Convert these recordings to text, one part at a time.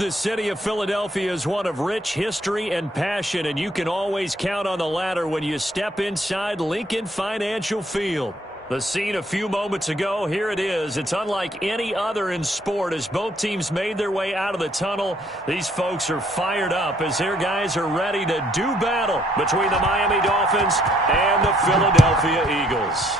The city of Philadelphia is one of rich history and passion, and you can always count on the latter when you step inside Lincoln Financial Field. The scene a few moments ago, here it is. It's unlike any other in sport as both teams made their way out of the tunnel. These folks are fired up as their guys are ready to do battle between the Miami Dolphins and the Philadelphia Eagles.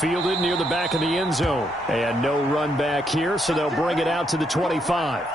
Fielded near the back of the end zone. And no run back here, so they'll bring it out to the 25.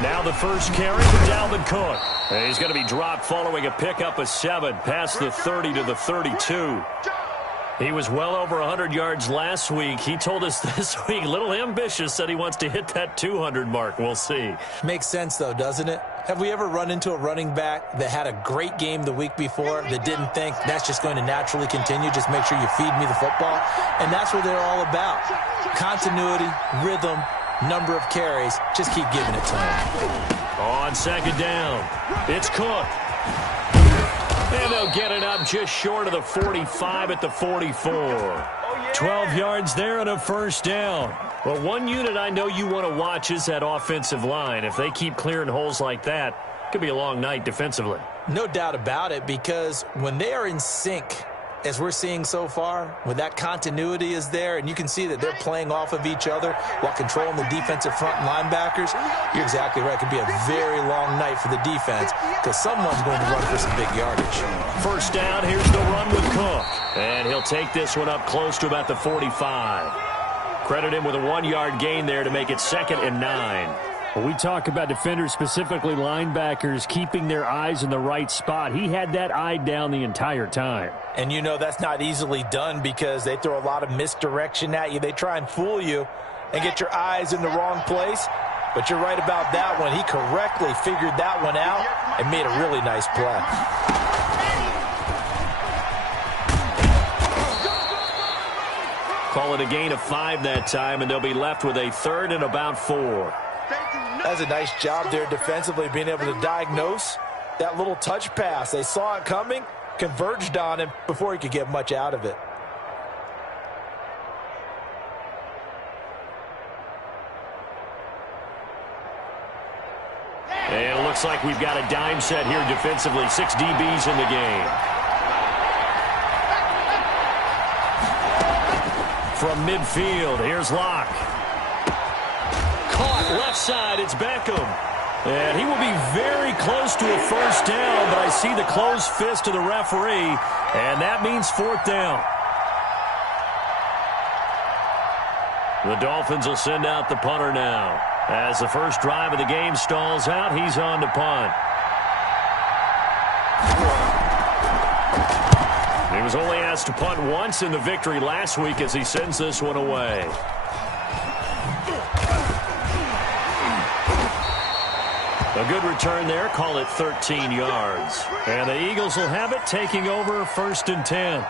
Now the first carry for Dalvin Cook. And he's going to be dropped following a pickup of 7 past the 30 to the 32. He was well over 100 yards last week. He told us this week, a little ambitious, said he wants to hit that 200 mark. We'll see. Makes sense, though, doesn't it? Have we ever run into a running back that had a great game the week before that didn't think that's just going to naturally continue? Just make sure you feed me the football. And that's what they're all about. Continuity, rhythm, number of carries. Just keep giving it to him. On second down, it's Cook. And they'll get it up just short of the 45 at the 44. 12 yards there and a first down. Well, one unit I know you want to watch is that offensive line. If they keep clearing holes like that, it could be a long night defensively. No doubt about it, because when they are in sync, as we're seeing so far, when that continuity is there and you can see that they're playing off of each other while controlling the defensive front and linebackers, you're exactly right. It could be a very long night for the defense because someone's going to run for some big yardage. First down, here's the run with Cook. And he'll take this one up close to about the 45. Credit him with a 1-yard gain there to make it 2nd and 9. When we talk about defenders, specifically linebackers, keeping their eyes in the right spot, he had that eye down the entire time. And you know that's not easily done because they throw a lot of misdirection at you. They try and fool you and get your eyes in the wrong place. But you're right about that one. He correctly figured that one out and made a really nice play. Call it a gain of 5 that time, and they'll be left with a 3rd and about 4. That's a nice job there defensively, being able to diagnose that little touch pass. They saw it coming, converged on him before he could get much out of it. And it looks like we've got a dime set here defensively. 6 DBs in the game. From midfield, here's Locke. Caught left side, it's Beckham. And he will be very close to a first down, but I see the closed fist of the referee, and that means 4th down. The Dolphins will send out the punter now. As the first drive of the game stalls out, he's on to punt. He was only asked to punt once in the victory last week as he sends this one away. A good return there, call it 13 yards. And the Eagles will have it, taking over 1st and 10.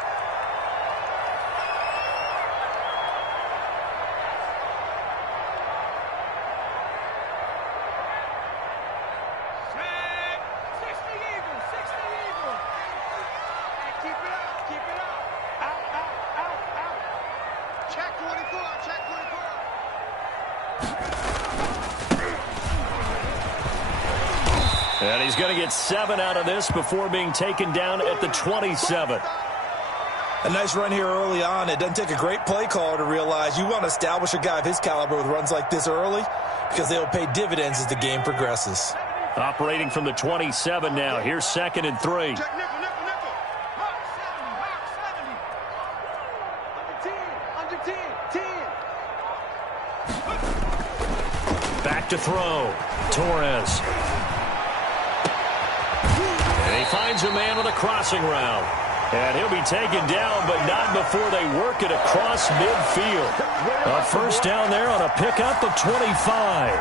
And he's going to get 7 out of this before being taken down at the 27. A nice run here early on. It doesn't take a great play caller to realize you want to establish a guy of his caliber with runs like this early because they'll pay dividends as the game progresses. Operating from the 27 now. Here's 2nd and 3. Back to throw. Torres. And he finds a man with a crossing route. And he'll be taken down, but not before they work it across midfield. A first down there on a pickup of 25.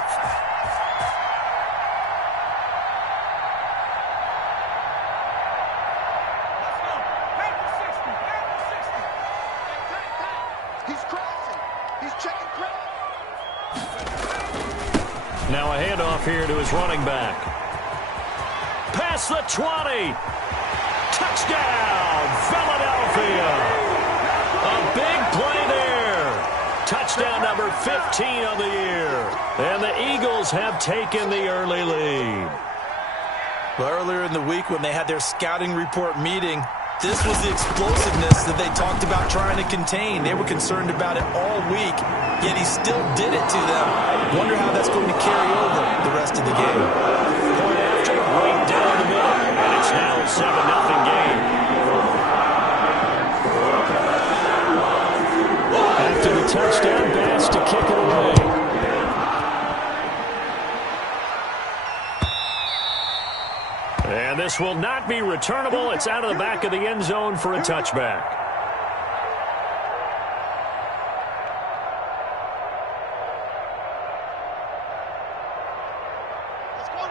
Now a handoff here to his running back. Past the 20. Touchdown, Philadelphia. A big play there. Touchdown number 15 on the year. And the Eagles have taken the early lead. Well, earlier in the week when they had their scouting report meeting, this was the explosiveness that they talked about trying to contain. They were concerned about it all week, yet he still did it to them. Wonder how that's going to carry over the rest of the game. Point after, right down the middle. And it's now a 7-0 game. After the touchdown pass to kick it away. And this will not be returnable. It's out of the back of the end zone for a touchback.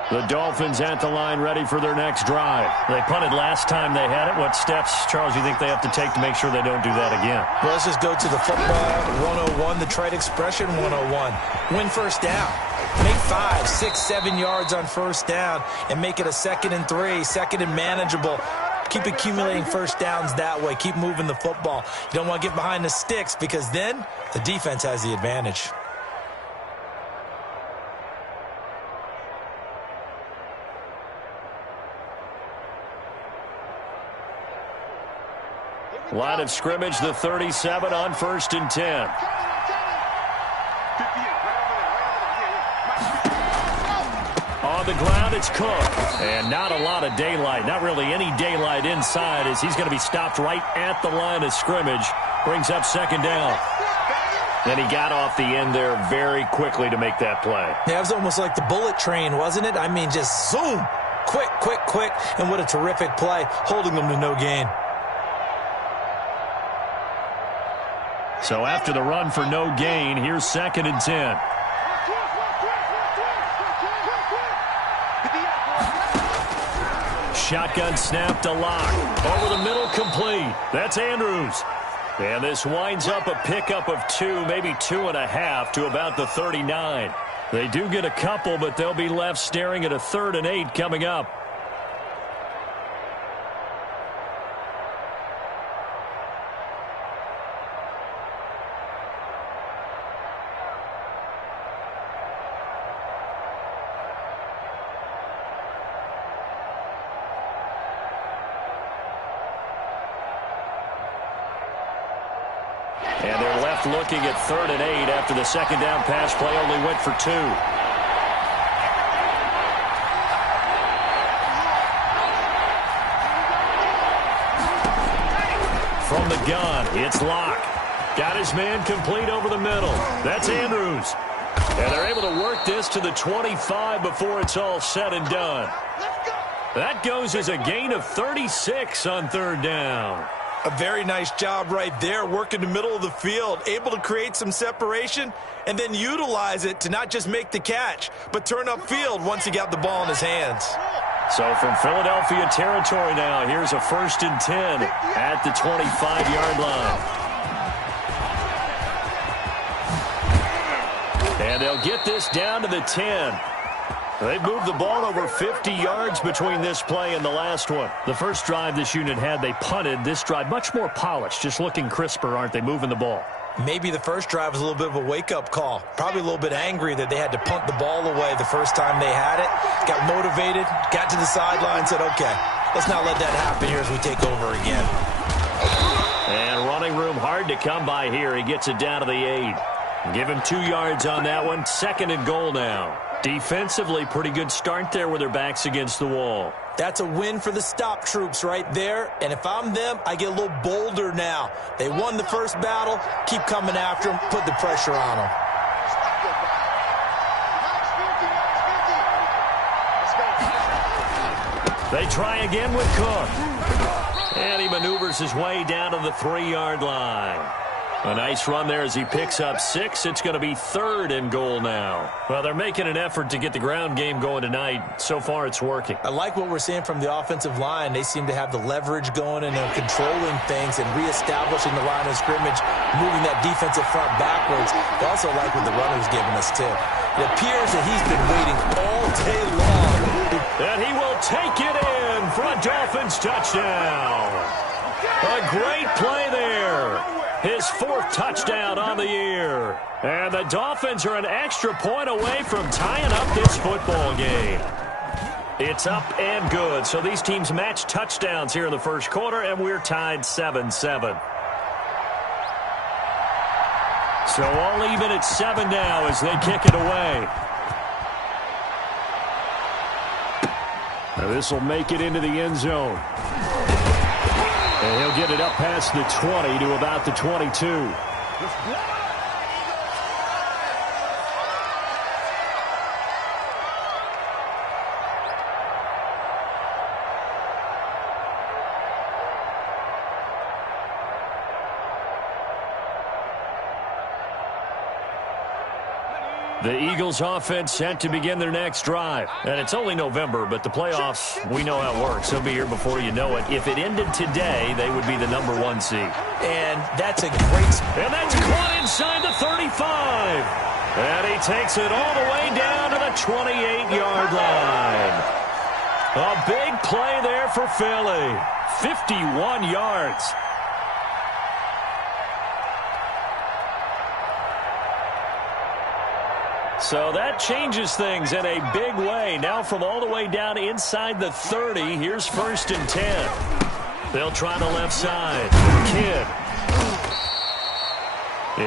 The Dolphins at the line ready for their next drive. They punted last time they had it. What steps, Charles, you think they have to take to make sure they don't do that again? Well, let's just go to the football 101, the trade expression 101. Win first down. Make 5, 6, 7 yards on first down and make it a 2nd and 3, 2nd and manageable. Keep accumulating first downs that way. Keep moving the football. You don't want to get behind the sticks because then the defense has the advantage. Line of scrimmage, the 37 on 1st and 10. On the ground, it's Cook. And not a lot of daylight, not really any daylight inside as he's going to be stopped right at the line of scrimmage. Brings up 2nd down. And he got off the end there very quickly to make that play. Yeah, it was almost like the bullet train, wasn't it? I mean, just zoom. Quick, quick, quick. And what a terrific play, holding them to no gain. So after the run for no gain, here's 2nd and 10. Shotgun snap to Lock. Over the middle, complete. That's Andrews. And this winds up a pickup of 2, maybe 2.5 to about the 39. They do get a couple, but they'll be left staring at a 3rd and 8 coming up. And they're left looking at 3rd and 8 after the 2nd down pass play only went for 2. From the gun, it's Lock. Got his man complete over the middle. That's Andrews. And they're able to work this to the 25 before it's all said and done. That goes as a gain of 36 on 3rd down. A very nice job right there, working the middle of the field, able to create some separation and then utilize it to not just make the catch, but turn upfield once he got the ball in his hands. So from Philadelphia territory now, here's a 1st and 10 at the 25-yard line. And they'll get this down to the 10. They've moved the ball over 50 yards between this play and the last one. The first drive this unit had, they punted. This drive, much more polished, just looking crisper, aren't they, moving the ball? Maybe the first drive was a little bit of a wake-up call. Probably a little bit angry that they had to punt the ball away the first time they had it. Got motivated, got to the sideline, said, okay, let's not let that happen here as we take over again. And running room hard to come by here. He gets it down to the 8. Give him 2 yards on that one. 2nd and goal now. Defensively, pretty good start there with their backs against the wall. That's a win for the stop troops right there. And if I'm them, I get a little bolder now. They won the first battle. Keep coming after them. Put the pressure on them. They try again with Cook. And he maneuvers his way down to the 3-yard line. A nice run there as he picks up 6. It's going to be 3rd and goal now. Well, they're making an effort to get the ground game going tonight. So far, it's working. I like what we're seeing from the offensive line. They seem to have the leverage going, and they're controlling things and reestablishing the line of scrimmage, moving that defensive front backwards. I also like what the runner's giving us, too. It appears that he's been waiting all day long. And he will take it in for a Dolphins touchdown. A great play there. His 4th touchdown on the year. And the Dolphins are an extra point away from tying up this football game. It's up and good. So these teams match touchdowns here in the first quarter, and we're tied 7-7. So all even at 7 now as they kick it away. Now this will make it into the end zone. And he'll get it up past the 20 to about the 22. The Eagles offense set to begin their next drive. And it's only November, but the playoffs, we know how it works. They'll be here before you know it. If it ended today, they would be the #1 seed. And that's a great... And that's caught inside the 35. And he takes it all the way down to the 28-yard line. A big play there for Philly. 51 yards. So that changes things in a big way. Now from all the way down inside the 30, here's 1st and 10. They'll try the left side. Kidd.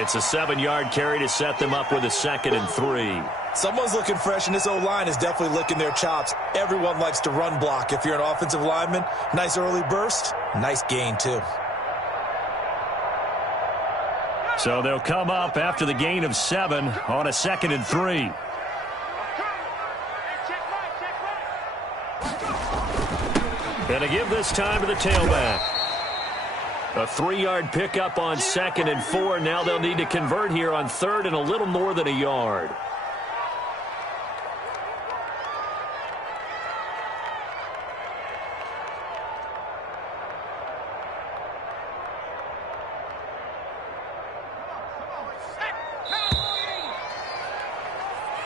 It's a 7-yard carry to set them up with a 2nd and 3. Someone's looking fresh, and this O-line is definitely licking their chops. Everyone likes to run block. If you're an offensive lineman, nice early burst, nice gain too. So they'll come up after the gain of 7 on a 2nd and 3. And to give this time to the tailback. A 3-yard pickup on 2nd and 4. Now they'll need to convert here on 3rd and a little more than a yard.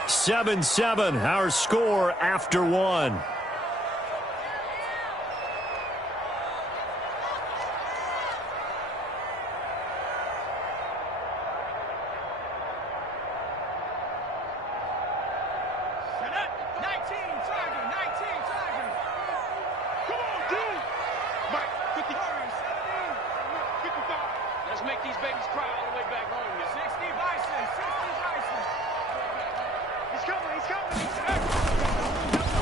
(7-7), our score after 1.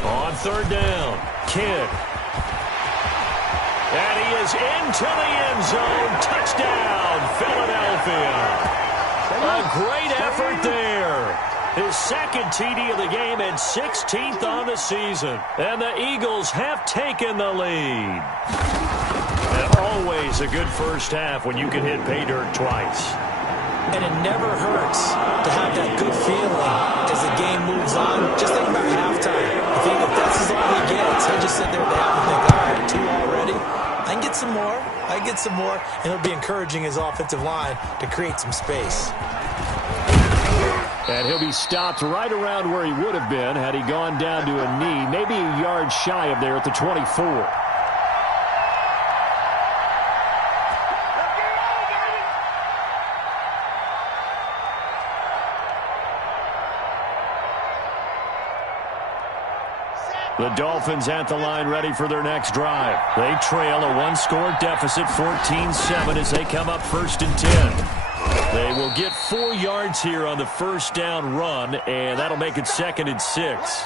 On 3rd down, Kidd. And he is into the end zone. Touchdown, Philadelphia. A great effort there. His 2nd TD of the game and 16th on the season. And the Eagles have taken the lead. And always a good first half when you can hit pay dirt twice. And it never hurts to have that good feeling as the game moves on. Just think about halftime. If this is all he gets, he'll just sit there at the half and think, all right, 2 already. I can get some more. I can get some more. And it'll be encouraging his offensive line to create some space. And he'll be stopped right around where he would have been had he gone down to a knee, maybe a yard shy of there at the 24. The Dolphins at the line ready for their next drive. They trail a 1-score deficit, 14-7, as they come up 1st and 10. They will get 4 yards here on the 1st down run, and that'll make it 2nd and 6.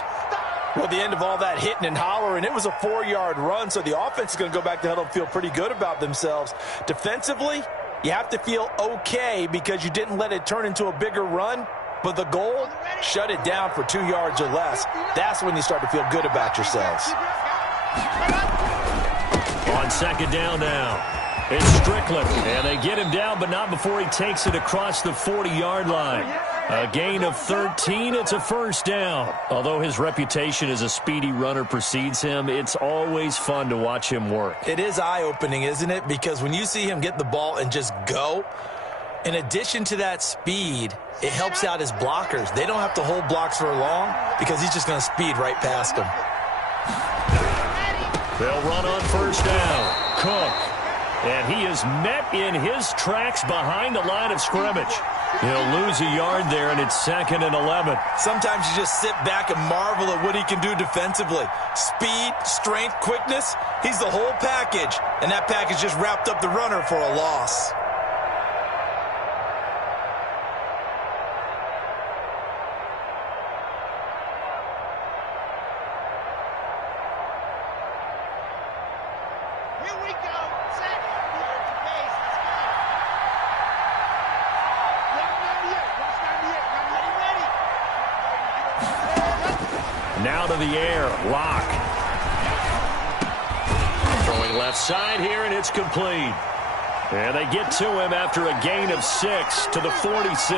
Well, the end of all that hitting and hollering, it was a 4-yard run, so the offense is going to go back to huddle and feel pretty good about themselves. Defensively, you have to feel okay because you didn't let it turn into a bigger run. But the goal, shut it down for 2 yards or less. That's when you start to feel good about yourselves. On second down now, it's Strickland. And they get him down, but not before he takes it across the 40-yard line. A gain of 13. It's a first down. Although his reputation as a speedy runner precedes him, it's always fun to watch him work. It is eye-opening, isn't it? Because when you see him get the ball and just go, in addition to that speed, it helps out his blockers. They don't have to hold blocks for long because he's just going to speed right past them. They'll run on first down. Cook. And he is met in his tracks behind the line of scrimmage. He'll lose a yard there, and it's 2nd and 11. Sometimes you just sit back and marvel at what he can do defensively. Speed, strength, quickness, he's the whole package. And that package just wrapped up the runner for a loss. Now to the air, Lock. Throwing left side here, and it's complete. And they get to him after a gain of 6 to the 46.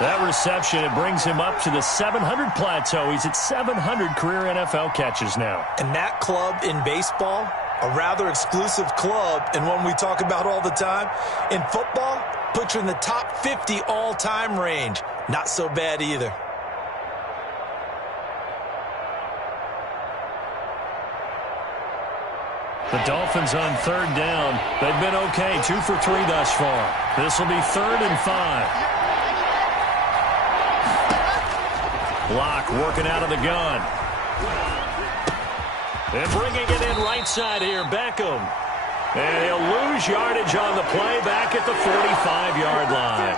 That reception, it brings him up to the 700 plateau. He's at 700 career NFL catches now. And that club in baseball, a rather exclusive club, and one we talk about all the time. In football, puts you in the top 50 all-time range. Not so bad either. The Dolphins on third down. They've been okay, 2 for 3 thus far. This will be 3rd and 5. Lock working out of the gun. And bringing it in right side here, Beckham. And he'll lose yardage on the play back at the 45-yard line.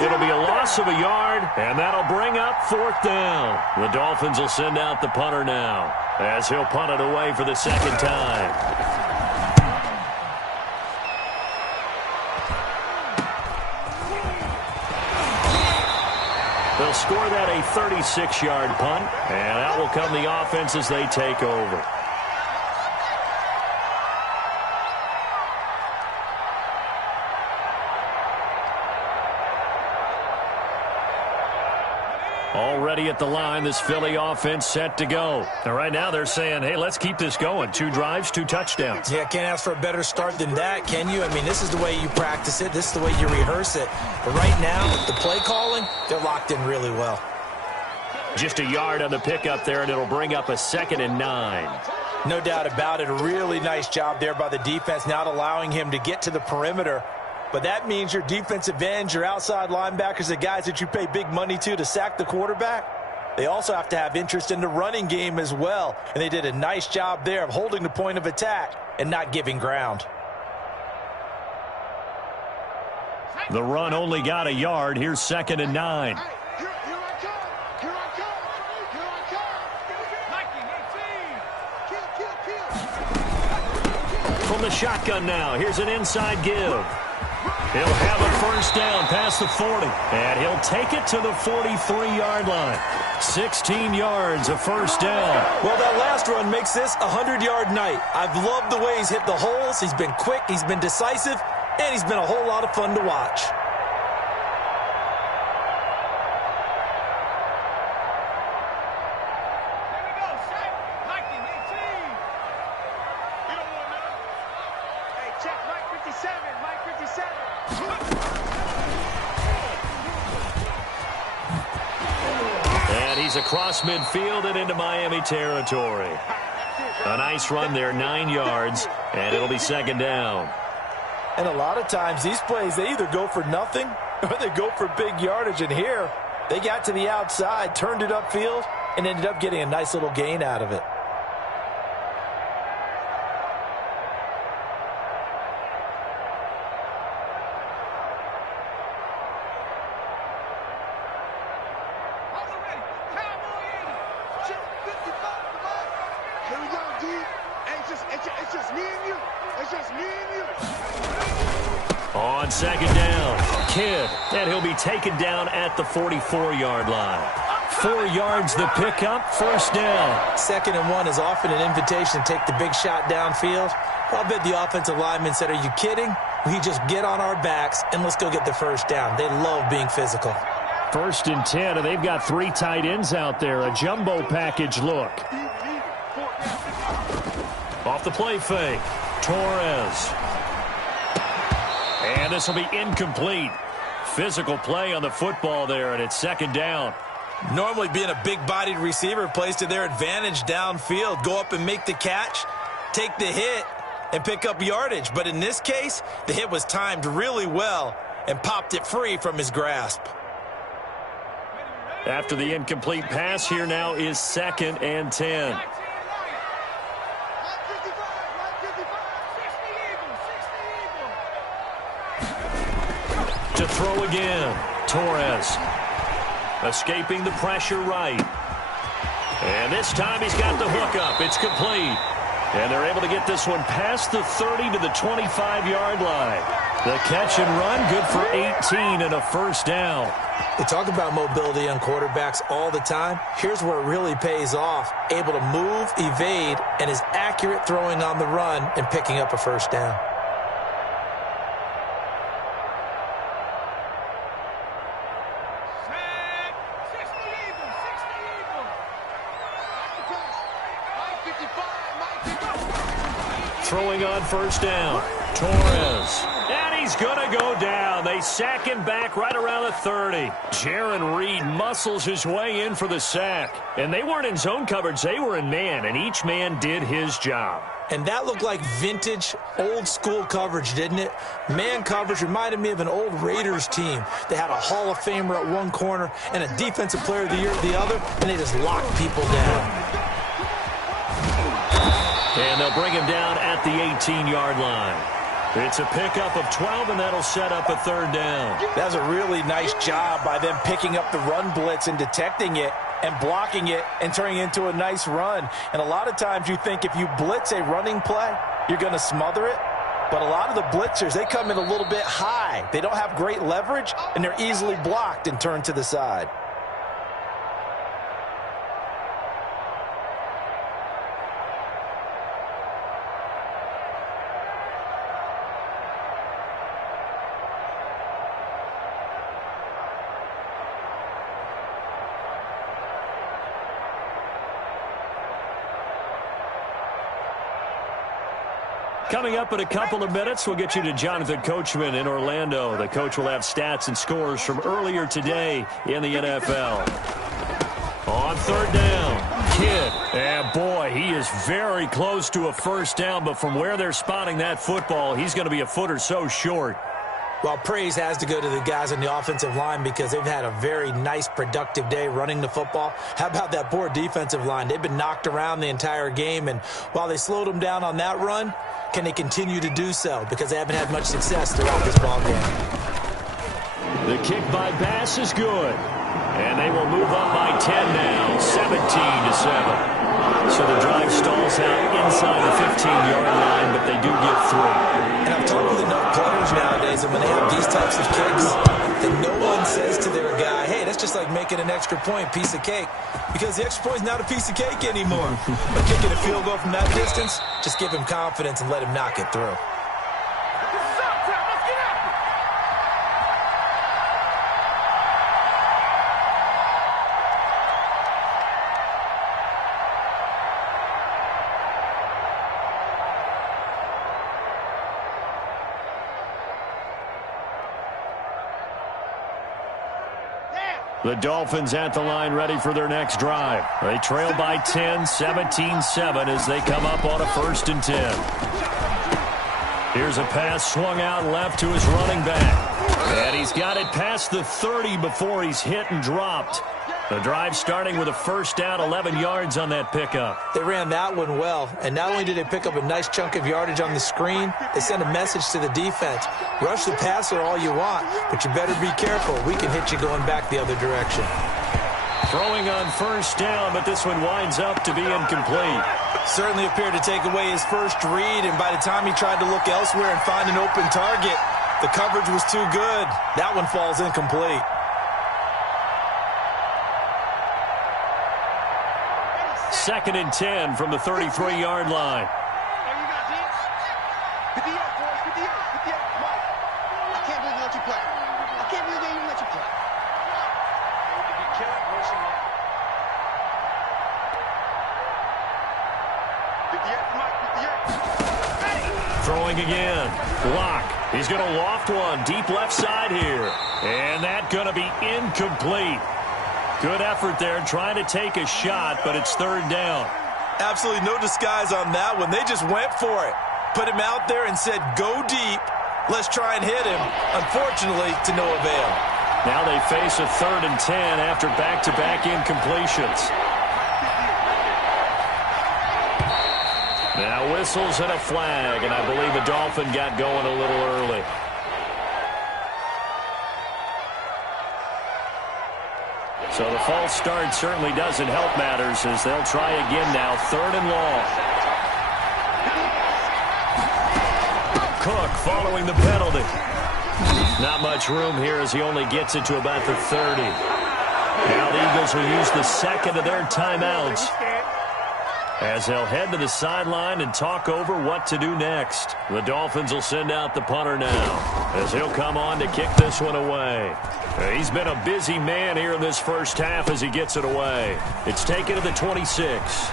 It'll be a loss of a yard, and that'll bring up 4th down. The Dolphins will send out the punter now, as he'll punt it away for the 2nd time. They'll score that a 36-yard punt, and that will come the offense as they take over. Already at the line, this Philly offense set to go. And right now they're saying, hey, let's keep this going. 2 drives, 2 touchdowns. Yeah, can't ask for a better start than that, can you? I mean, this is the way you practice it. This is the way you rehearse it. But right now, the play calling, they're locked in really well. Just a yard on the pickup there, and it'll bring up a 2nd and 9. No doubt about it. A really nice job there by the defense, not allowing him to get to the perimeter. But that means your defensive ends, your outside linebackers, the guys that you pay big money to sack the quarterback, they also have to have interest in the running game as well. And they did a nice job there of holding the point of attack and not giving ground. The run only got a yard. Here's 2nd and 9. From the shotgun now, here's an inside give. He'll have a first down past the 40, and he'll take it to the 43-yard line. 16 yards, a first down. Well, that last run makes this a 100-yard night. I've loved the way he's hit the holes. He's been quick, he's been decisive, and he's been a whole lot of fun to watch. Across midfield and into Miami territory. A nice run there, 9 yards, and it'll be 2nd down. And a lot of times these plays, they either go for nothing or they go for big yardage. And here, they got to the outside, turned it upfield, and ended up getting a nice little gain out of it. On 2nd down, Kidd, and he'll be taken down at the 44-yard line. 4 yards the pickup, first down. 2nd and 1 is often an invitation to take the big shot downfield. I'll bet the offensive lineman said, are you kidding? We just get on our backs and let's go get the first down. They love being physical. 1st and 10, and they've got 3 tight ends out there. A jumbo package look. Off the play fake, Torres. And this will be incomplete. Physical play on the football there, and it's 2nd down. Normally being a big-bodied receiver plays to their advantage downfield. Go up and make the catch, take the hit, and pick up yardage. But in this case, the hit was timed really well and popped it free from his grasp. After the incomplete pass, here now is 2nd and 10. To throw again, Torres. Escaping the pressure right. And this time he's got the hook up. It's complete. And they're able to get this one past the 30 to the 25-yard line. The catch and run, good for 18 and a first down. They talk about mobility on quarterbacks all the time. Here's where it really pays off. Able to move, evade, and is accurate throwing on the run and picking up a first down. Throwing on first down, Torres. And he's going to go down. They sack him back right around the 30. Jaron Reed muscles his way in for the sack. And they weren't in zone coverage. They were in man, and each man did his job. And that looked like vintage, old-school coverage, didn't it? Man coverage reminded me of an old Raiders team. They had a Hall of Famer at one corner and a Defensive Player of the Year at the other, and they just locked people down. And they'll bring him down at the 18-yard line. It's a pickup of 12, and that'll set up a 3rd down. That's a really nice job by them picking up the run blitz and detecting it and blocking it and turning it into a nice run. And a lot of times you think if you blitz a running play, you're going to smother it. But a lot of the blitzers, they come in a little bit high. They don't have great leverage, and they're easily blocked and turned to the side. Coming up in a couple of minutes, we'll get you to Jonathan Coachman in Orlando. The coach will have stats and scores from earlier today in the NFL. On 3rd down, Kidd. And boy, he is very close to a first down, but from where they're spotting that football, he's going to be a foot or so short. Well, praise has to go to the guys on the offensive line because they've had a very nice, productive day running the football. How about that poor defensive line? They've been knocked around the entire game, and while they slowed them down on that run, can they continue to do so? Because they haven't had much success throughout this ballgame. The kick by Bass is good. And they will move up by 10 now, 17-7. So the drive stalls out inside the 15-yard line, but they do get through. And I've talked with enough players nowadays that when they have these types of kicks, that no one says to their guy, hey, that's just like making an extra point, piece of cake. Because the extra point is not a piece of cake anymore. But kicking a field goal from that distance, just give him confidence and let him knock it through. The Dolphins at the line ready for their next drive. They trail by 10, 17-7 as they come up on a 1st and 10. Here's a pass swung out left to his running back. And he's got it past the 30 before he's hit and dropped. The drive starting with a first down, 11 yards on that pickup. They ran that one well, and not only did they pick up a nice chunk of yardage on the screen, they sent a message to the defense. Rush the passer all you want, but you better be careful. We can hit you going back the other direction. Throwing on first down, but this one winds up to be incomplete. Certainly appeared to take away his first read, and by the time he tried to look elsewhere and find an open target, the coverage was too good. That one falls incomplete. 2nd and 10 from the 33-yard line. Throwing again. Block. He's going to loft one deep left side here. And that's going to be incomplete. Good effort there trying to take a shot, but it's 3rd down. Absolutely no disguise on that one. They just went for it. Put him out there and said, go deep. Let's try and hit him. Unfortunately, to no avail. Now they face a 3rd and 10 after back-to-back incompletions. Now whistles and a flag, and I believe a Dolphin got going a little early. So the false start certainly doesn't help matters as they'll try again now, 3rd and long. Cook following the penalty. Not much room here as he only gets it to about the 30. Now the Eagles will use the 2nd of their timeouts as they'll head to the sideline and talk over what to do next. The Dolphins will send out the punter now as he'll come on to kick this one away. He's been a busy man here in this first half as he gets it away. It's taken to the 26.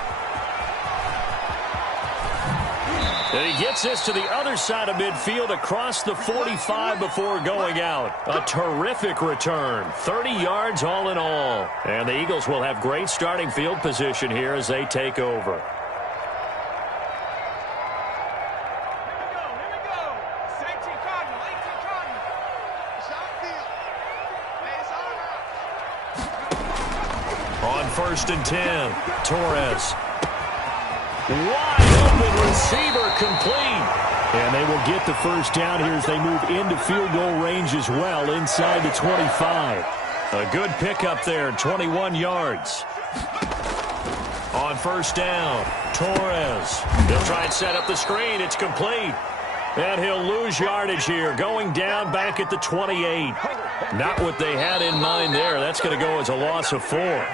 And he gets this to the other side of midfield across the 45 before going out. A terrific return. 30 yards all in all. And the Eagles will have great starting field position here as they take over. On 1st and 10, Torres. Wide open receiver complete. And they will get the first down here as they move into field goal range as well inside the 25. A good pickup there, 21 yards. On 1st down, Torres. They'll try and set up the screen. It's complete. And he'll lose yardage here, going down back at the 28. Not what they had in mind there. That's going to go as a loss of 4.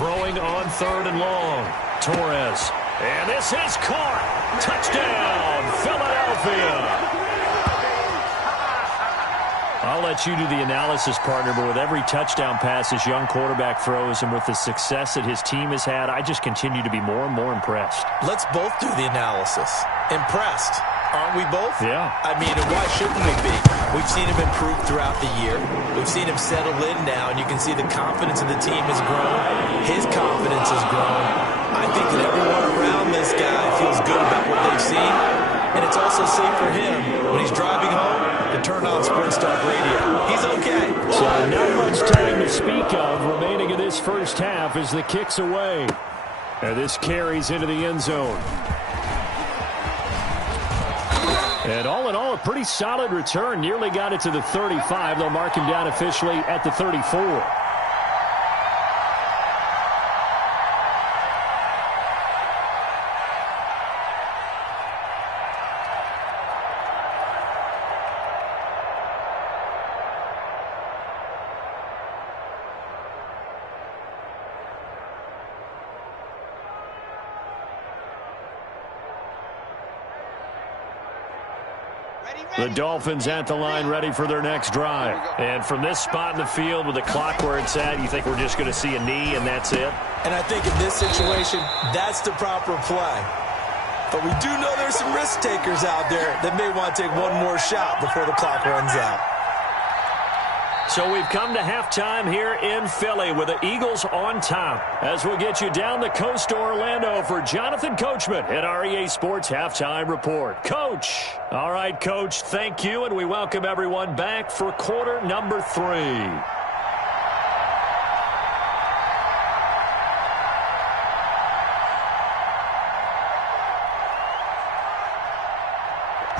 Throwing on 3rd and long. Torres. And this is caught. Touchdown, Philadelphia. I'll let you do the analysis, partner, but with every touchdown pass his young quarterback throws and with the success that his team has had, I just continue to be more and more impressed. Let's both do the analysis. Impressed. Aren't we both? Yeah. I mean, why shouldn't we be? We've seen him improve throughout the year. We've seen him settle in now, and you can see the confidence of the team has grown. His confidence has grown. I think that everyone around this guy feels good about what they've seen, and it's also safe for him when he's driving home to turn on Sprint Talk Radio. He's okay. So not much time to speak of remaining in this first half as the kick's away. And this carries into the end zone. And all in all, a pretty solid return. Nearly got it to the 35. They'll mark him down officially at the 34. The Dolphins at the line ready for their next drive. And from this spot in the field with the clock where it's at, you think we're just going to see a knee and that's it? And I think in this situation, that's the proper play. But we do know there's some risk takers out there that may want to take one more shot before the clock runs out. So we've come to halftime here in Philly with the Eagles on top. As we'll get you down the coast to Orlando for Jonathan Coachman at REA Sports Halftime Report. Coach. All right, Coach, thank you, and we welcome everyone back for quarter number 3.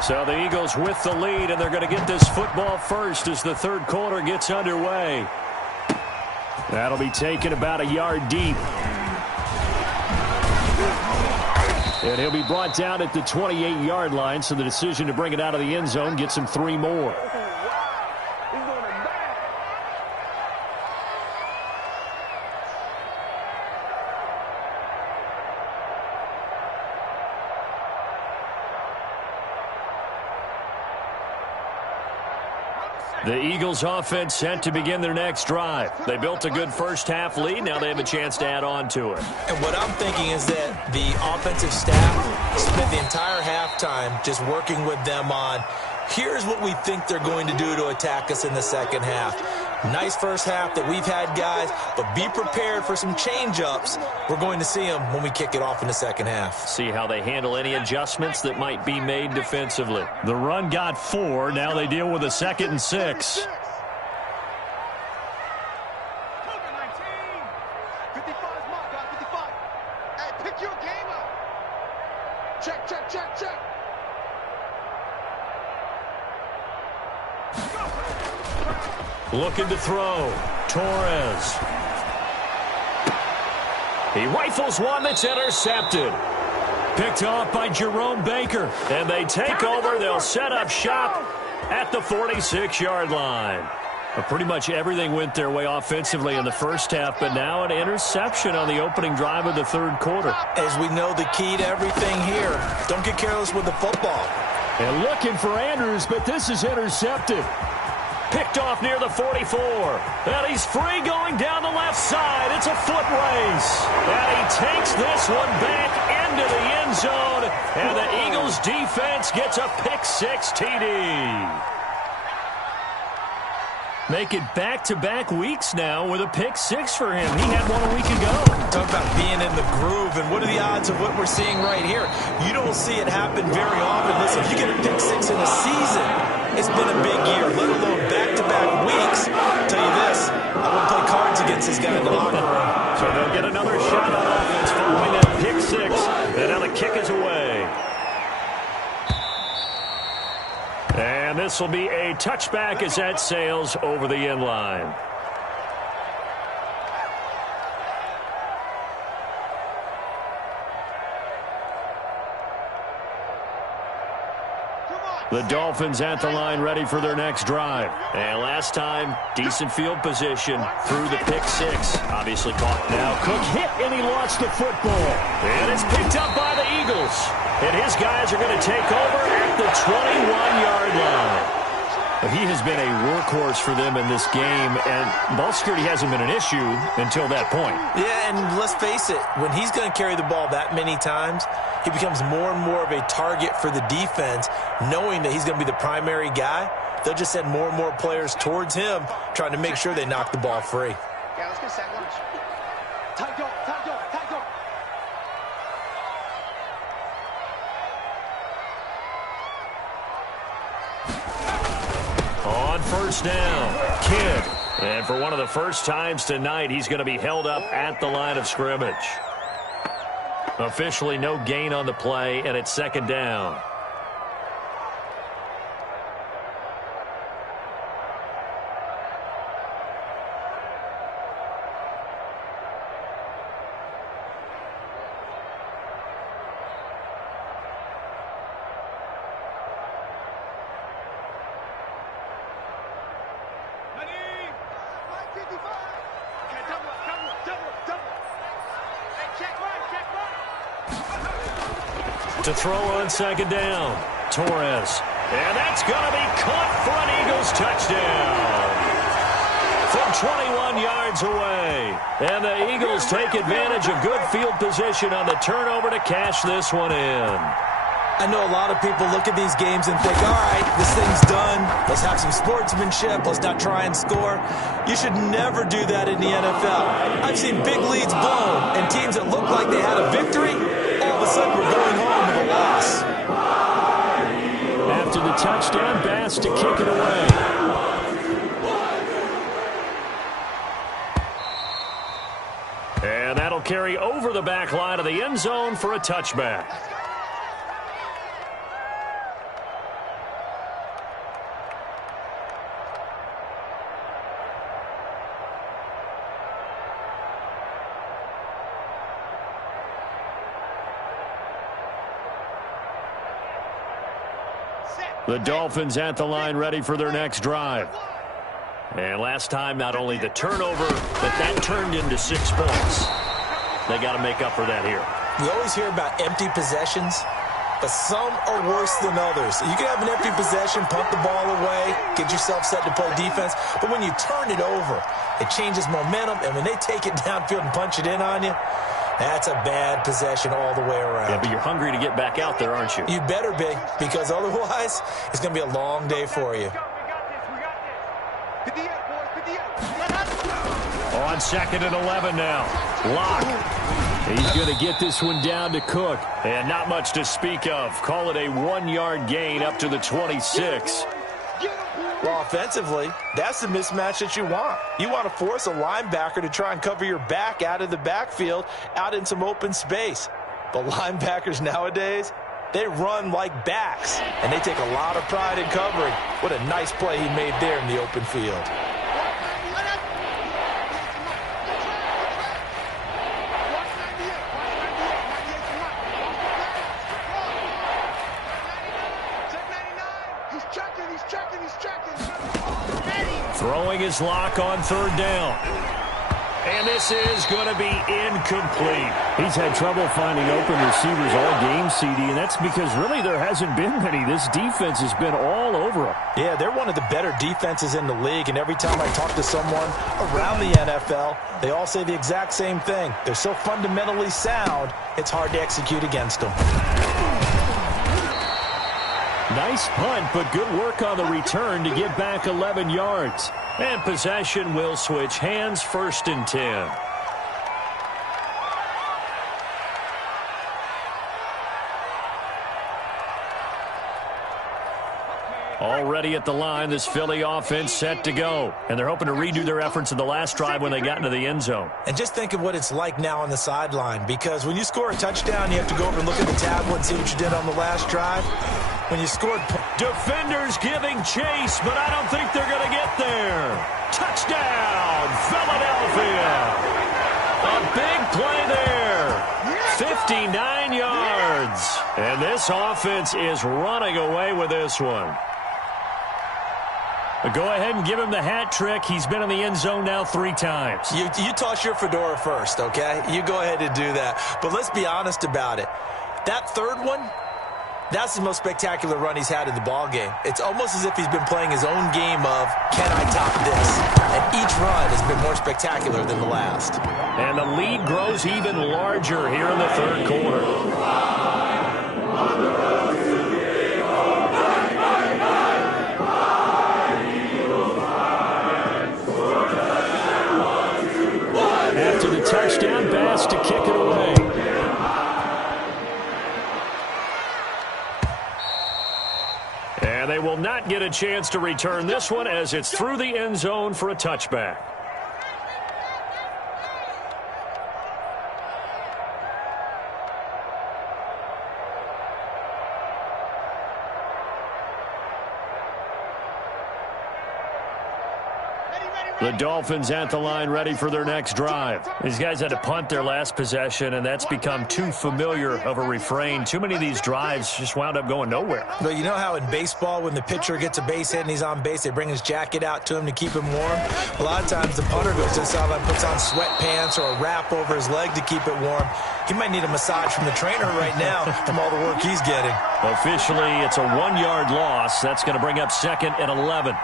So the Eagles with the lead, and they're going to get this football first as the third quarter gets underway. That'll be taken about a yard deep. And he'll be brought down at the 28-yard line, so the decision to bring it out of the end zone gets him 3 more. The Eagles offense set to begin their next drive. They built a good first-half lead. Now they have a chance to add on to it. And what I'm thinking is that the offensive staff spent the entire halftime just working with them on, here's what we think they're going to do to attack us in the second half. Nice first half that we've had, guys, but be prepared for some change-ups. We're going to see them when we kick it off in the second half. See how they handle any adjustments that might be made defensively. The run got 4. Now they deal with a 2nd and 6. Looking to throw. Torres. He rifles one that's intercepted. Picked off by Jerome Baker. And they take over. They'll set up shop at the 46-yard line. But pretty much everything went their way offensively in the first half, but now an interception on the opening drive of the third quarter. As we know, the key to everything here, don't get careless with the football. And looking for Andrews, but this is intercepted. Picked off near the 44. And he's free going down the left side. It's a foot race. And he takes this one back into the end zone. And the Eagles defense gets a pick-6 TD. Make it back-to-back weeks now with a pick-6 for him. He had one a week ago. Talk about being in the groove, and what are the odds of what we're seeing right here? You don't see it happen very often. Listen, if you get a pick-6 in a season, it's been a big year, let alone back-to-back weeks. I'll tell you this, I wouldn't play cards against this guy in the locker room. So they'll get another shot on offense following that pick-6, and now the kick is away. And this will be a touchback as that sails over the end line. The Dolphins at the line ready for their next drive. And last time, decent field position through the pick-6. Obviously caught. Now Cook hit and he lost the football. And it's picked up by the Eagles. And his guys are going to take over at the 21-yard line. He has been a workhorse for them in this game, and ball security hasn't been an issue until that point. Yeah, and let's face it, when he's going to carry the ball that many times, he becomes more and more of a target for the defense, knowing that he's going to be the primary guy. They'll just send more and more players towards him, trying to make sure they knock the ball free. Yeah, let's get sack lunch. Tight go, tight go, tight go. On first down, Kidd. And for one of the first times tonight, he's going to be held up at the line of scrimmage. Officially no gain on the play, and it's second down. To throw on second down, Torres. And that's going to be caught for an Eagles touchdown. From 21 yards away. And the Eagles take advantage of good field position on the turnover to cash this one in. I know a lot of people look at these games and think, all right, this thing's done. Let's have some sportsmanship. Let's not try and score. You should never do that in the NFL. I've seen big leads blown and teams that look like they had a victory, all of a sudden we're going home with a loss. After the touchdown, Bass to kick it away. And that'll carry over the back line of the end zone for a touchback. The Dolphins at the line ready for their next drive. And last time, not only the turnover, but that turned into 6 points. They got to make up for that here. We always hear about empty possessions, but some are worse than others. You can have an empty possession, punt the ball away, get yourself set to play defense, but when you turn it over, it changes momentum, and when they take it downfield and punch it in on you, that's a bad possession all the way around. Yeah, but you're hungry to get back out there, aren't you? You better be, because otherwise, it's going to be a long day for you. On 2nd and 11 now. Lock. He's going to get this one down to Cook. And not much to speak of. Call it a 1-yard gain up to the 26. Well, offensively, that's the mismatch that you want. You want to force a linebacker to try and cover your back out of the backfield, out in some open space. But linebackers nowadays, they run like backs, and they take a lot of pride in covering. What a nice play he made there in the open field. Throwing his lock on 3rd down. And this is going to be incomplete. He's had trouble finding open receivers all game, CD, and that's because really there hasn't been many. This defense has been all over him. Yeah, they're one of the better defenses in the league, and every time I talk to someone around the NFL, they all say the exact same thing. They're so fundamentally sound, it's hard to execute against them. Nice punt, but good work on the return to get back 11 yards. And possession will switch hands, 1st and 10. Already at the line, this Philly offense set to go. And they're hoping to redo their efforts in the last drive when they got into the end zone. And just think of what it's like now on the sideline, because when you score a touchdown, you have to go over and look at the tablet and see what you did on the last drive. When you scored... Defenders giving chase, but I don't think they're going to get there. Touchdown, Philadelphia. A big play there. 59 yards. And this offense is running away with this one. But go ahead and give him the hat trick. He's been in the end zone now 3 times. You toss your fedora first, okay? You go ahead and do that. But let's be honest about it. That 3rd one, that's the most spectacular run he's had in the ball game. It's almost as if he's been playing his own game of, can I top this? And each run has been more spectacular than the last. And the lead grows even larger here in the 3rd quarter. After the touchdown, Bass to kick it away. And they will not get a chance to return this one as it's through the end zone for a touchback. The Dolphins at the line ready for their next drive. These guys had to punt their last possession, and that's become too familiar of a refrain. Too many of these drives just wound up going nowhere. But you know how in baseball, when the pitcher gets a base hit and he's on base, they bring his jacket out to him to keep him warm? A lot of times the punter goes to the sideline, puts on sweatpants or a wrap over his leg to keep it warm. He might need a massage from the trainer right now from all the work he's getting. Officially, it's a 1-yard loss. That's going to bring up 2nd and 11.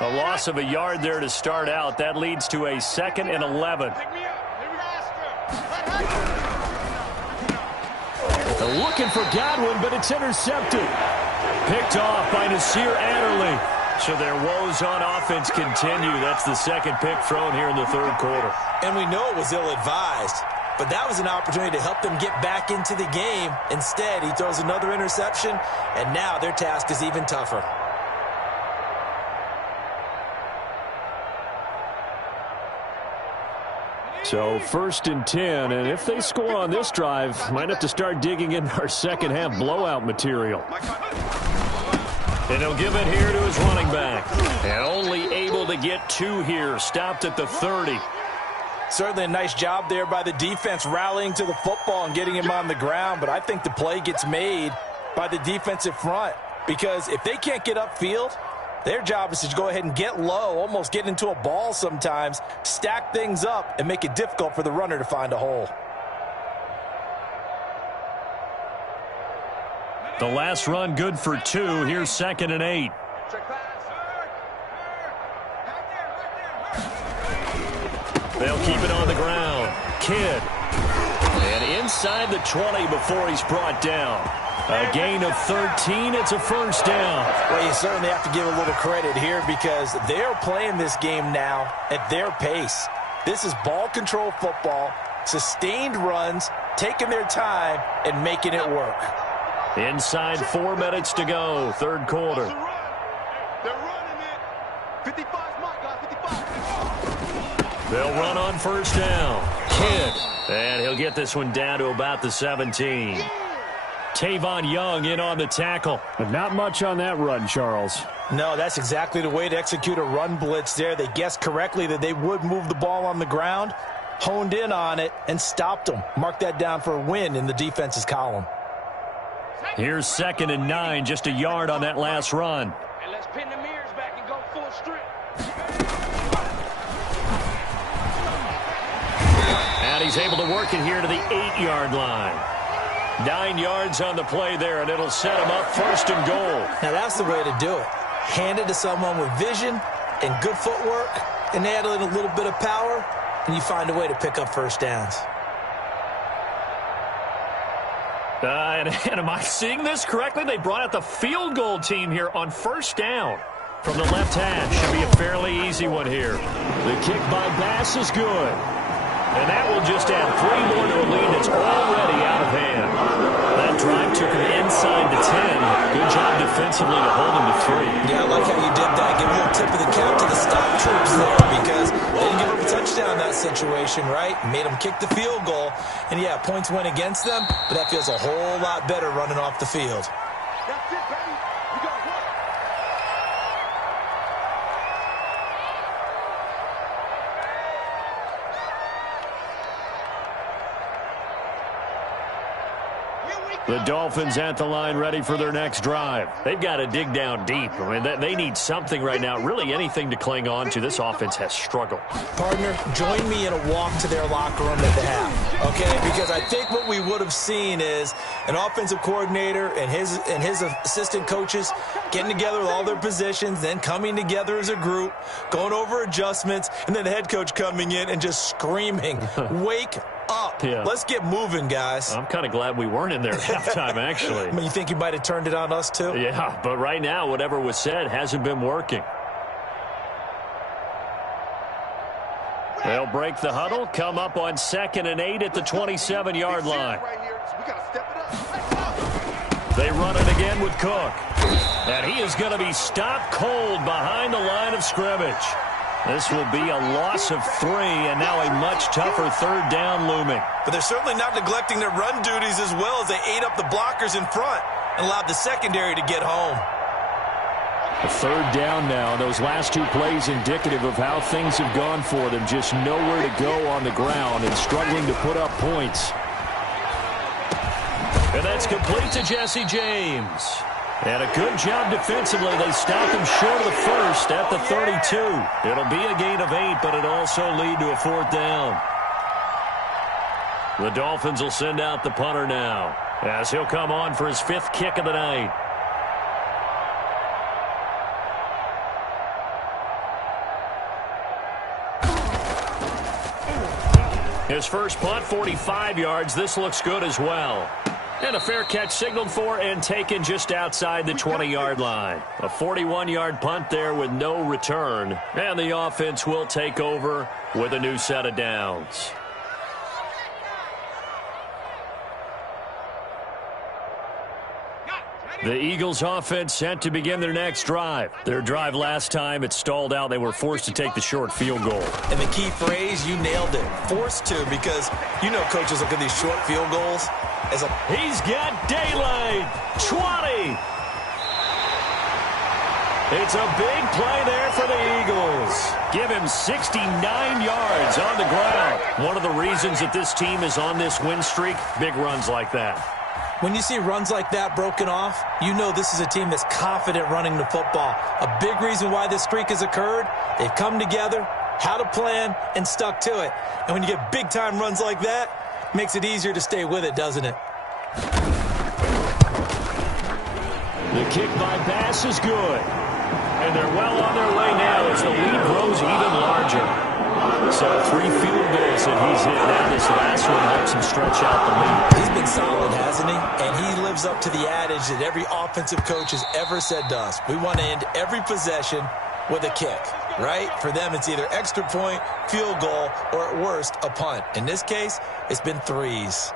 A loss of a yard there to start out. That leads to a 2nd and 11. They're looking for Godwin, but it's intercepted. Picked off by Nasir Adderley. So their woes on offense continue. That's the 2nd pick thrown here in the 3rd quarter. And we know it was ill-advised, but that was an opportunity to help them get back into the game. Instead, he throws another interception, and now their task is even tougher. So 1st and 10, and if they score on this drive, might have to start digging in our second half blowout material. And he'll give it here to his running back. And only able to get 2 here. Stopped at the 30. Certainly a nice job there by the defense rallying to the football and getting him on the ground. But I think the play gets made by the defensive front. Because if they can't get upfield, their job is to go ahead and get low, almost get into a ball sometimes, stack things up, and make it difficult for the runner to find a hole. The last run good for 2. Here's 2nd and 8. They'll keep it on the ground. Kidd. And inside the 20 before he's brought down. A gain of 13. It's a first down. Well, you certainly have to give a little credit here because they're playing this game now at their pace. This is ball control football, sustained runs, taking their time, and making it work. Inside 4 minutes to go, 3rd quarter. They're running it. 55's mark, guys, 55. They'll run on first down. Kidd. And he'll get this one down to about the 17. Tavon Young in on the tackle. But not much on that run, Charles. No, that's exactly the way to execute a run blitz there. They guessed correctly that they would move the ball on the ground, honed in on it, and stopped them. Mark that down for a win in the defense's column. Here's 2nd and 9, just a yard on that last run. And let's pin the mirrors back and go full strip. And he's able to work it here to the 8-yard line. 9 yards on the play there, and it'll set him up 1st and goal. Now, that's the way to do it. Hand it to someone with vision and good footwork, and add in a little bit of power, and you find a way to pick up first downs. And am I seeing this correctly? They brought out the field goal team here on first down. From the left hash, should be a fairly easy one here. The kick by Bass is good. And that will just add 3 more to a lead that's already out of hand. That drive took him inside the 10. Good job defensively to hold him to 3. Yeah, I like how you did that. Give a little tip of the cap to the stop troops there because they didn't give up a touchdown in that situation, right? Made them kick the field goal. And, yeah, points went against them, but that feels a whole lot better running off the field. That's it, baby. You got one. The Dolphins at the line ready for their next drive. They've got to dig down deep. I mean, they need something right now, really anything to cling on to. This offense has struggled. Partner, join me in a walk to their locker room at the half, okay? Because I think what we would have seen is an offensive coordinator and his assistant coaches getting together with all their positions, then coming together as a group, going over adjustments, and then the head coach coming in and just screaming, wake up. Yeah. Let's get moving, guys. I'm kind of glad we weren't in there at halftime, actually. I mean, you think you might have turned it on us, too? Yeah, but right now, whatever was said hasn't been working. They'll break the huddle, come up on 2nd and 8 at the 27-yard line. They run it again with Cook. And he is going to be stopped cold behind the line of scrimmage. This will be a loss of 3, and now a much tougher 3rd down looming. But they're certainly not neglecting their run duties as well as they ate up the blockers in front and allowed the secondary to get home. A 3rd down now. Those last 2 plays indicative of how things have gone for them. Just nowhere to go on the ground and struggling to put up points. And that's complete to Jesse James. And a good job defensively. They stopped him short of the 1st at the 32. It'll be a gain of 8, but it'll also lead to a 4th down. The Dolphins will send out the punter now as he'll come on for his 5th kick of the night. His first punt, 45 yards. This looks good as well. And a fair catch signaled for and taken just outside the 20-yard line. A 41-yard punt there with no return. And the offense will take over with a new set of downs. The Eagles offense set to begin their next drive. Their drive last time, it stalled out. They were forced to take the short field goal. And the key phrase, you nailed it. Forced to, because you know coaches look at these short field goals as a... He's got daylight. 20. It's a big play there for the Eagles. Give him 69 yards on the ground. One of the reasons that this team is on this win streak, big runs like that. When you see runs like that broken off, you know this is a team that's confident running the football. A big reason why this streak has occurred, they've come together, had a plan, and stuck to it. And when you get big-time runs like that, it makes it easier to stay with it, doesn't it? The kick by Bass is good. And they're well on their way now as the lead grows even larger. So 3 field goals that he's hit now. This last one helps him stretch out the lead. He's been solid, hasn't he? And he lives up to the adage that every offensive coach has ever said to us. We want to end every possession with a kick, right? For them, it's either extra point, field goal, or at worst, a punt. In this case, it's been 3s.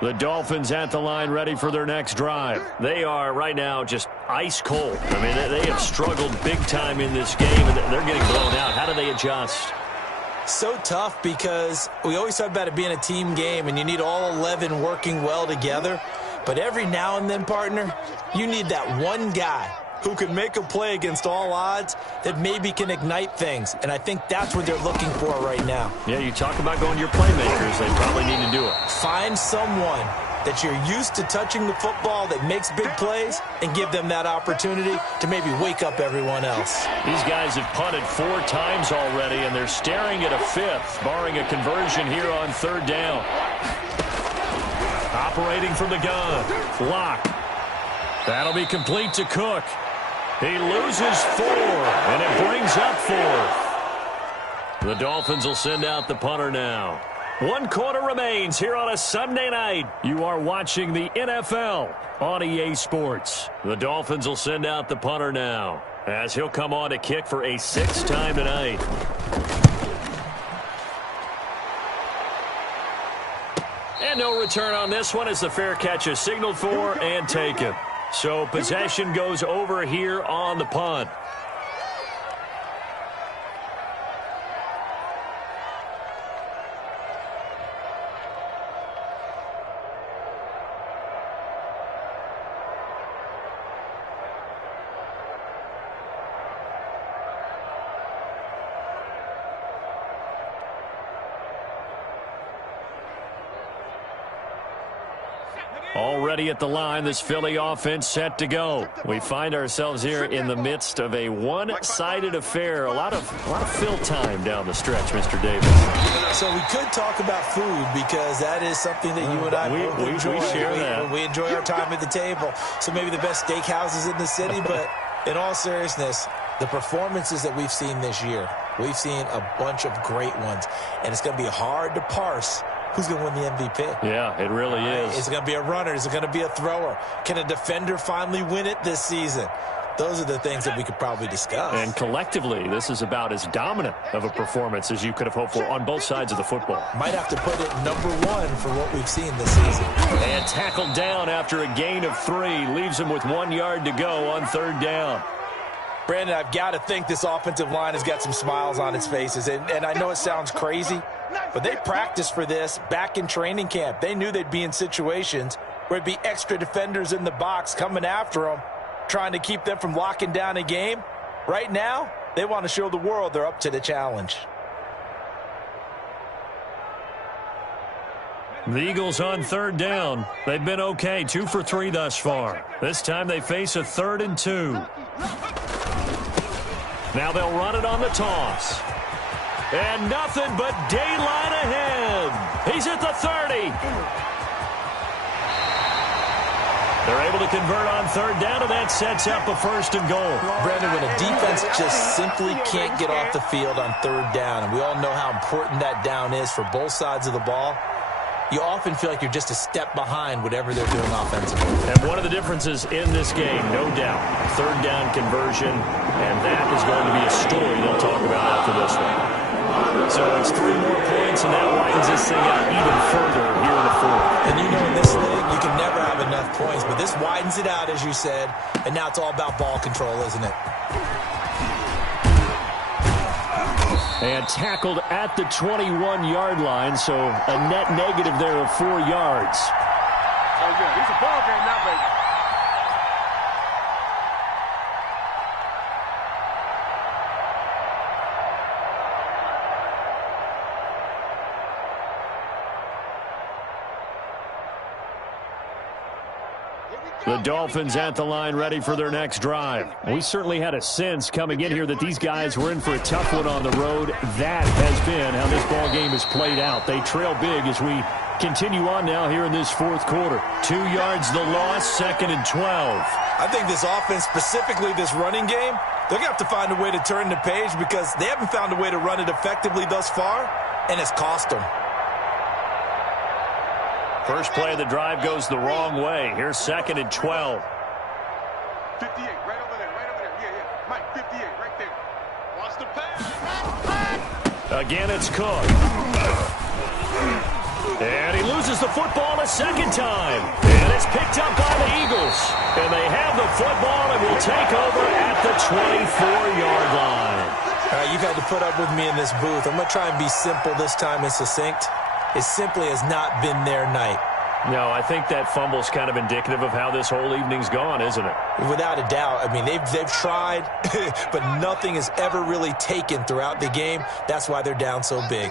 The Dolphins at the line ready for their next drive. They are right now just ice cold. I mean, they have struggled big time in this game, and they're getting blown out. How do they adjust? So tough because we always talk about it being a team game, and you need all 11 working well together. But every now and then, partner, you need that one guy who can make a play against all odds that maybe can ignite things. And I think that's what they're looking for right now. Yeah, you talk about going to your playmakers. They probably need to do it. Find someone that you're used to touching the football that makes big plays and give them that opportunity to maybe wake up everyone else. These guys have punted 4 times already, and they're staring at a 5th, barring a conversion here on 3rd down. Operating from the gun. Lock. That'll be complete to Cook. He loses 4, and it brings up 4th. The Dolphins will send out the punter now. 1 quarter remains here on a Sunday night. You are watching the NFL on EA Sports. The Dolphins will send out the punter now, as he'll come on to kick for a 6th time tonight. And no return on this one as the fair catch is signaled for and taken. So possession goes over here on the punt. Already at the line, this Philly offense set to go. We find ourselves here in the midst of a one-sided affair. A lot of fill time down the stretch, Mr. Davis. So we could talk about food because that is something that you and I both enjoy. We share that. We enjoy our time at the table. So maybe the best steakhouses in the city, but in all seriousness, the performances that we've seen this year, we've seen a bunch of great ones, and it's going to be hard to parse who's going to win the MVP. Yeah, it really is. Is it going to be a runner? Is it going to be a thrower? Can a defender finally win it this season? Those are the things that we could probably discuss. And collectively, this is about as dominant of a performance as you could have hoped for on both sides of the football. Might have to put it #1 for what we've seen this season. And tackled down after a gain of 3. Leaves him with 1 yard to go on 3rd down. Brandon, I've got to think this offensive line has got some smiles on its faces. And I know it sounds crazy, but they practiced for this back in training camp. They knew they'd be in situations where it'd be extra defenders in the box coming after them, trying to keep them from locking down a game. Right now, they want to show the world they're up to the challenge. The Eagles on 3rd down. They've been okay, 2 for 3 thus far. This time they face a 3rd and 2. Now they'll run it on the toss. And nothing but daylight ahead. He's at the 30. They're able to convert on 3rd down, and that sets up a 1st and goal. Brandon, when a defense just simply can't get off the field on 3rd down, and we all know how important that down is for both sides of the ball, you often feel like you're just a step behind whatever they're doing offensively. And one of the differences in this game, no doubt, 3rd down conversion, and that is going to be a story they'll talk about after this one. So it's 3 more points, and that widens this thing out even further here in the 4th. And you know in this league, you can never have enough points, but this widens it out, as you said, and now it's all about ball control, isn't it? And tackled at the 21-yard line, so a net negative there of 4 yards. Oh, yeah, it's a ball game now, baby. The Dolphins at the line ready for their next drive. We certainly had a sense coming in here that these guys were in for a tough one on the road. That has been how this ball game has played out. They trail big as we continue on now here in this fourth quarter. 2 yards the loss, 2nd and 12. I think this offense, specifically this running game, they're going to have to find a way to turn the page because they haven't found a way to run it effectively thus far, and it's cost them. First play of the drive goes the wrong way. Here's 2nd and 12. 58, right over there, right over there. Yeah. Mike, 58, right there. Watch the pass. Again, it's Cook. And he loses the football a second time. And it's picked up by the Eagles. And they have the football and will take over at the 24-yard line. All right, you've had to put up with me in this booth. I'm going to try and be simple this time and succinct. It simply has not been their night. No, I think that fumble's kind of indicative of how this whole evening's gone, isn't it? Without a doubt. I mean, they've tried, but nothing has ever really taken throughout the game. That's why they're down so big.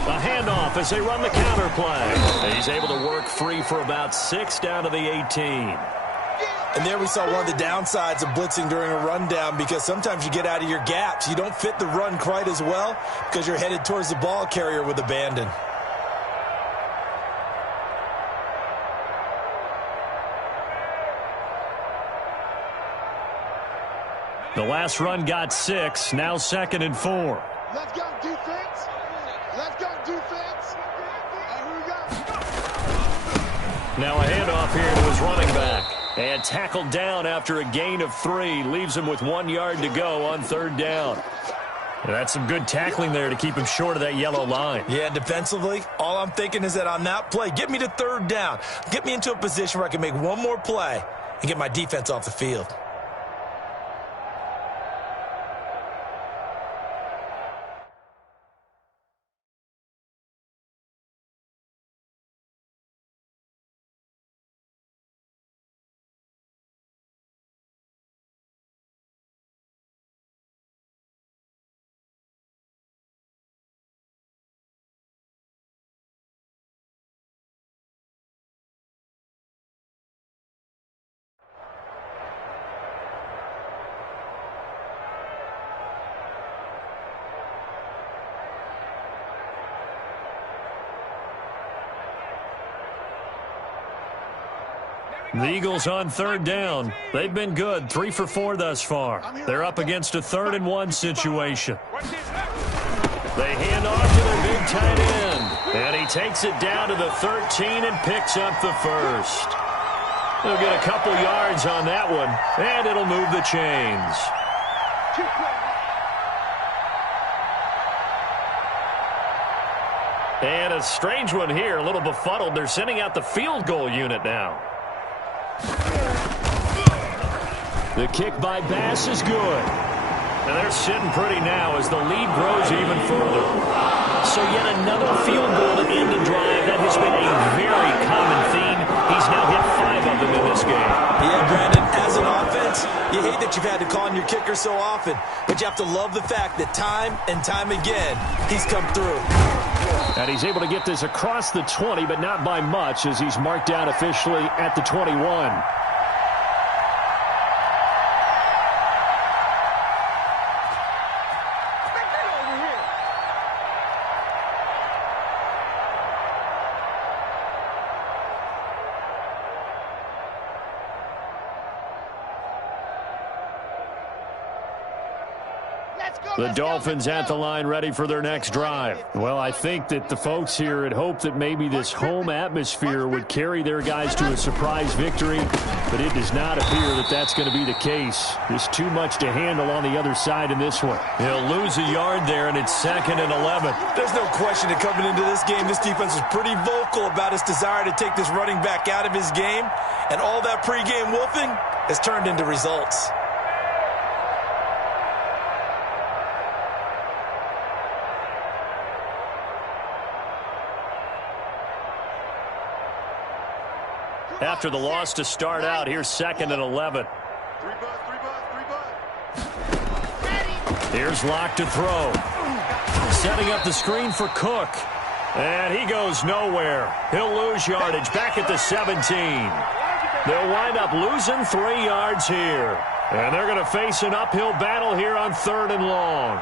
A handoff as they run the counter play. And he's able to work free for about 6 down to the 18. And there we saw one of the downsides of blitzing during a rundown because sometimes you get out of your gaps. You don't fit the run quite as well because you're headed towards the ball carrier with abandon. The last run got 6, now 2nd and 4. Let's go, defense. Let's go, defense. And here we go. Now a handoff here to his running back. And tackled down after a gain of 3. Leaves him with 1 yard to go on 3rd down. And that's some good tackling there to keep him short of that yellow line. Yeah, defensively, all I'm thinking is that on that play, get me to 3rd down. Get me into a position where I can make one more play and get my defense off the field. The Eagles on 3rd down. They've been good, 3 for 4 thus far. They're up against a 3rd and 1 situation. They hand off to their big tight end. And he takes it down to the 13 and picks up the first. They'll get a couple yards on that one, and it'll move the chains. And a strange one here, a little befuddled. They're sending out the field goal unit now. The kick by Bass is good. And they're sitting pretty now as the lead grows even further. So yet another field goal to end the drive. That has been a very common theme. He's now hit 5 of them in this game. Yeah, Brandon, as an offense, you hate that you've had to call on your kicker so often, but you have to love the fact that time and time again, he's come through. And he's able to get this across the 20, but not by much as he's marked down officially at the 21. The Dolphins at the line ready for their next drive. Well, I think that the folks here had hoped that maybe this home atmosphere would carry their guys to a surprise victory, but it does not appear that that's going to be the case. There's too much to handle on the other side in this one. He'll lose a yard there, and it's 2nd and 11. There's no question that coming into this game, this defense was pretty vocal about its desire to take this running back out of his game, and all that pregame wolfing has turned into results. After the loss to start out, here's 2nd and 11. Here's Locke to throw. Setting up the screen for Cook. And he goes nowhere. He'll lose yardage back at the 17. They'll wind up losing 3 yards here. And they're going to face an uphill battle here on 3rd and long.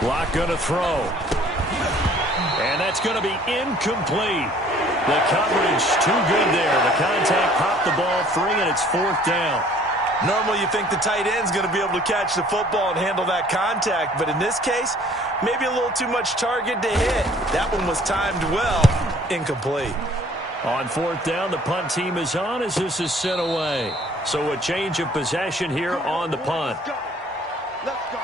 Block going to throw. And that's going to be incomplete. The coverage too good there. The contact popped the ball free, and it's 4th down. Normally you think the tight end's going to be able to catch the football and handle that contact, but in this case, maybe a little too much target to hit. That one was timed well. Incomplete. On 4th down, the punt team is on as this is sent away. So a change of possession here on the punt. Let's go.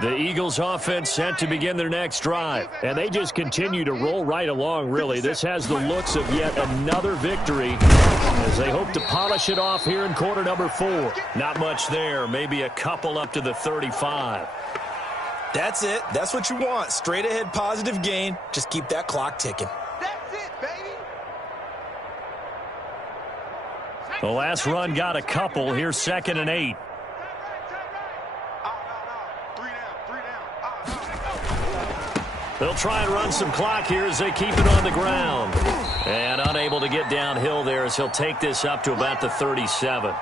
The Eagles offense set to begin their next drive. And they just continue to roll right along, really. This has the looks of yet another victory as they hope to polish it off here in quarter number 4. Not much there. Maybe a couple up to the 35. That's it. That's what you want. Straight ahead positive gain. Just keep that clock ticking. That's it, baby. The last run got a couple. Here's 2nd and 8. They'll try and run some clock here as they keep it on the ground. And unable to get downhill there as he'll take this up to about the 37.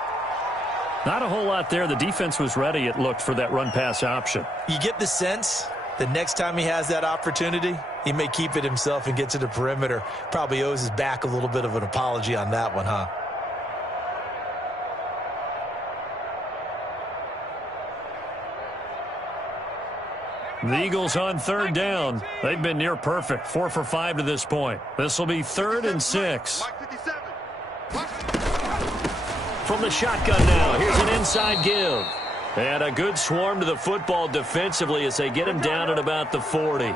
Not a whole lot there. The defense was ready, it looked, for that run-pass option. You get the sense the next time he has that opportunity, he may keep it himself and get to the perimeter. Probably owes his back a little bit of an apology on that one, huh? The Eagles on 3rd down. They've been near perfect. 4 for 5 to this point. This will be 3rd and 6. From the shotgun now. Here's an inside give. And a good swarm to the football defensively as they get him down at about the 40.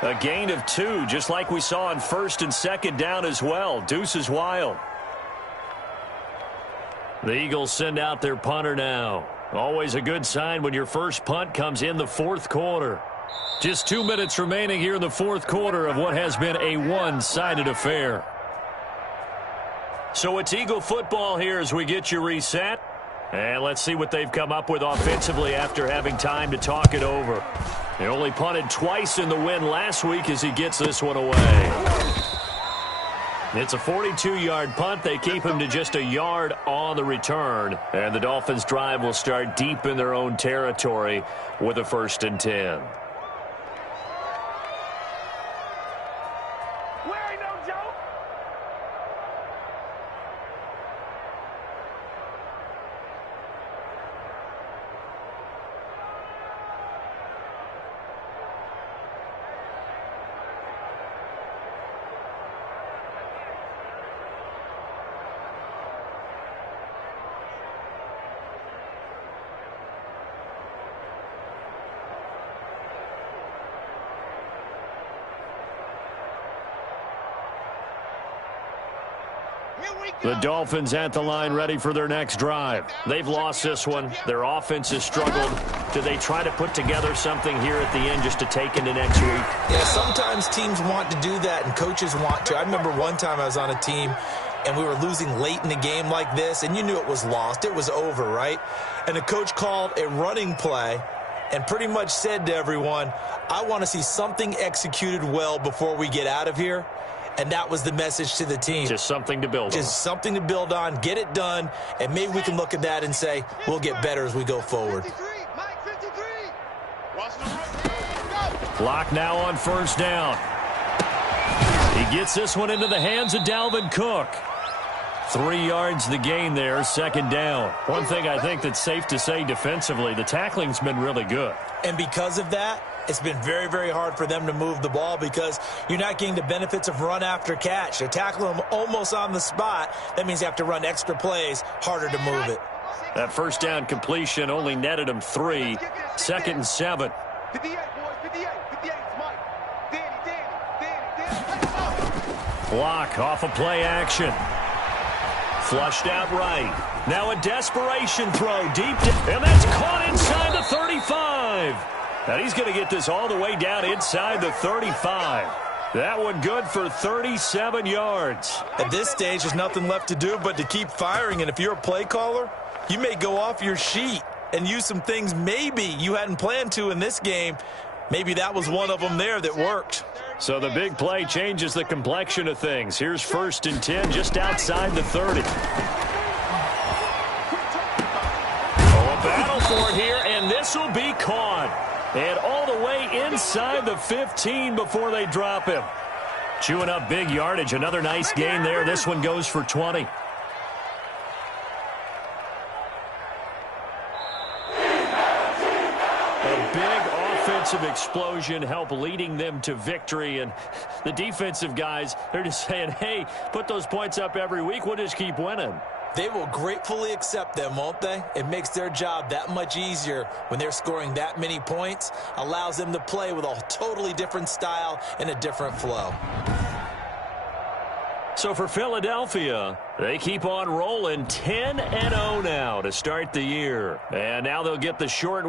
A gain of 2, just like we saw on 1st and 2nd down as well. Deuce is wild. The Eagles send out their punter now. Always a good sign when your first punt comes in the 4th quarter. Just 2 minutes remaining here in the 4th quarter of what has been a one-sided affair. So it's Eagle football here as we get you reset. And let's see what they've come up with offensively after having time to talk it over. They only punted twice in the win last week as he gets this one away. It's a 42-yard punt. They keep him to just a yard on the return. And the Dolphins' drive will start deep in their own territory with a 1st and 10. The Dolphins at the line ready for their next drive. They've lost this one. Their offense has struggled. Do they try to put together something here at the end just to take into next week? Yeah, sometimes teams want to do that and coaches want to. I remember one time I was on a team and we were losing late in a game like this, and you knew it was lost. It was over, right? And the coach called a running play and pretty much said to everyone, I want to see something executed well before we get out of here. And that was the message to the team. Just something to build on. Just something to build on, get it done, and maybe we can look at that and say, we'll get better as we go forward. Clock now on 1st down. He gets this one into the hands of Dalvin Cook. 3 yards the gain there, 2nd down. One thing I think that's safe to say defensively, the tackling's been really good. And because of that, It's been very, very hard for them to move the ball because you're not getting the benefits of run after catch. They're tackling them almost on the spot. That means you have to run extra plays, harder to move it. That first down completion only netted him 3. 2nd and 7. 58, boys, 58. 58, Mike. Danny. Block off of play action. Flushed out right. Now a desperation throw deep, and that's caught inside the 35. And he's going to get this all the way down inside the 35. That one good for 37 yards. At this stage, there's nothing left to do but to keep firing, and if you're a play caller, you may go off your sheet and use some things maybe you hadn't planned to in this game. Maybe that was one of them there that worked. So the big play changes the complexion of things. Here's 1st and 10 just outside the 30. Oh, a battle for it here, and this will be caught. And all the way inside the 15 before they drop him. Chewing up big yardage. Another nice gain there. This one goes for 20. Offensive explosion help leading them to victory, and the defensive guys, they're just saying, hey, put those points up every week, we'll just keep winning. They will gratefully accept them, won't they? It makes their job that much easier when they're scoring that many points, allows them to play with a totally different style and a different flow. So for Philadelphia, they keep on rolling 10-0 now to start the year, and now they'll get the short